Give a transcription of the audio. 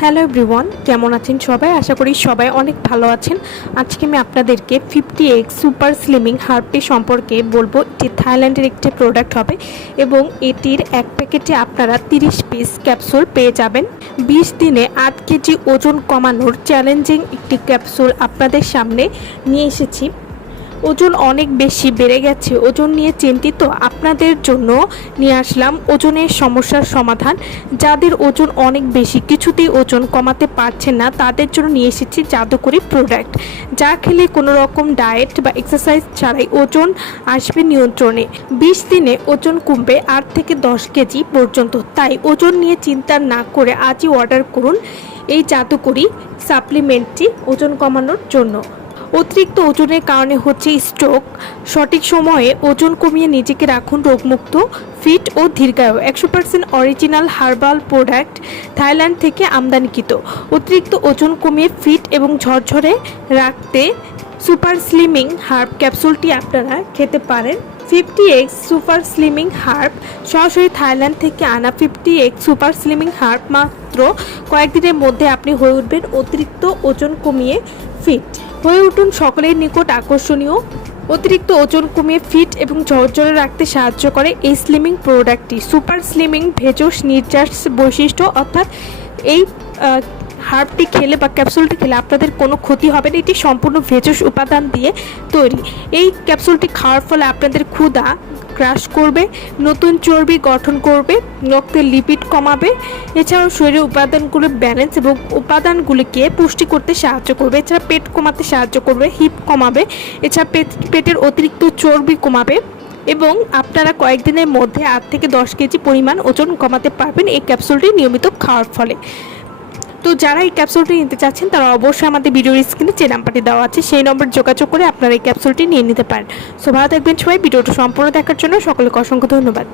Hello everyone কেমন আছেন সবাই? আশা করি সবাই অনেক ভালো আছেন। আজকে আমি আপনাদেরকে fifty X super slimming herb tea সম্পর্কে বলব। এটি থাইল্যান্ডের একটি প্রোডাক্ট হবে এবং এটির এক প্যাকেটে আপনারা তিরিশ পিস ক্যাপসুল পেয়ে যাবেন। বিশ দিনে আট কেজি ওজন কমানোর চ্যালেঞ্জিং একটি ক্যাপসুল আপনাদের সামনে নিয়ে এসেছি। ওজন অনেক বেশি বেড়ে গেছে। ওজন নিয়ে চিন্তিত আপনাদের জন্য নিয়ে আসলাম ওজনের সমস্যার সমাধান। যাদের ওজন অনেক বেশি, কিছুতেই ওজন কমাতে পারছেন না, তাদের জন্য নিয়ে এসেছি জাদুকরি প্রোডাক্ট যা খেলে কোনো রকম ডায়েট বা এক্সারসাইজ ছাড়াই ওজন আসবে নিয়ন্ত্রণে। বিশ দিনে ওজন কমবে আট থেকে দশ কেজি পর্যন্ত। তাই ওজন নিয়ে চিন্তা না করে আজই অর্ডার করুন এই জাদুকরি সাপ্লিমেন্টটি ওজন কমানোর জন্য। অতিরিক্ত ওজনের কারণে হচ্ছে স্ট্রোক সঠিক সময়ে ওজন কমিয়ে নিজেকে রাখুন রোগমুক্ত ফিট ও দীর্ঘায়ু। একশো percent original herbal product Thailand থেকে আমদানিকৃত। অতিরিক্ত ওজন কমিয়ে ফিট এবং ঝরঝরে রাখতে সুপার স্লিমিং হার্ব ক্যাপসুলটি আপনারা খেতে পারেন। Fifty X super slimming herb সরাসরি থাইল্যান্ড থেকে আনা fifty X super slimming herb মাত্র কয়েকদিনের মধ্যে আপনি হয়ে উঠবেন অতিরিক্ত ওজন কমিয়ে ফিট হয়ে উঠুন সকলের নিকট আকর্ষণীয়। অতিরিক্ত ওজন কমিয়ে ফিট এবং ঝরঝরে রাখতে সাহায্য করে এই স্লিমিং প্রোডাক্টটি সুপার স্লিমিং ভেজস নির্যাস বৈশিষ্ট্য অর্থাৎ এই হার্বটি খেলে বা ক্যাপসুলটি খেলে আপনাদের কোনো ক্ষতি হবে না। এটি সম্পূর্ণ ভেজস উপাদান দিয়ে তৈরি। এই ক্যাপসুলটি খাওয়ার ফলে আপনাদের ক্ষুধা ক্রাশ করবে, নতুন চর্বি গঠন করবে রক্তের লিপিড কমাবে, এছাড়াও শরীরের উপাদানগুলো ব্যালেন্স এবং উপাদানগুলিকে পুষ্টি করতে সাহায্য করবে, এছাড়া পেট কমাতে সাহায্য করবে হিপ কমাবে, এছাড়া পেট, পেটের অতিরিক্ত চর্বি কমাবে এবং আপনারা কয়েকদিনের মধ্যে আট থেকে দশ কেজি পরিমাণ ওজন কমাতে পারবেন এই ক্যাপসুলটি নিয়মিত খাওয়ার ফলে। তো যারা এই ক্যাপসুলটি নিতে চাচ্ছেন, তারা অবশ্যই আমাদের ভিডিওর স্ক্রিনে যে নাম্বারটি দেওয়া আছে, সেই নম্বর যোগাযোগ করে আপনারা এই ক্যাপসুলটি নিয়ে নিতে পারেন। সো ভালো থাকবেন সবাই, ভিডিওটা সম্পূর্ণ দেখার জন্য সকলকে অসংখ্য ধন্যবাদ।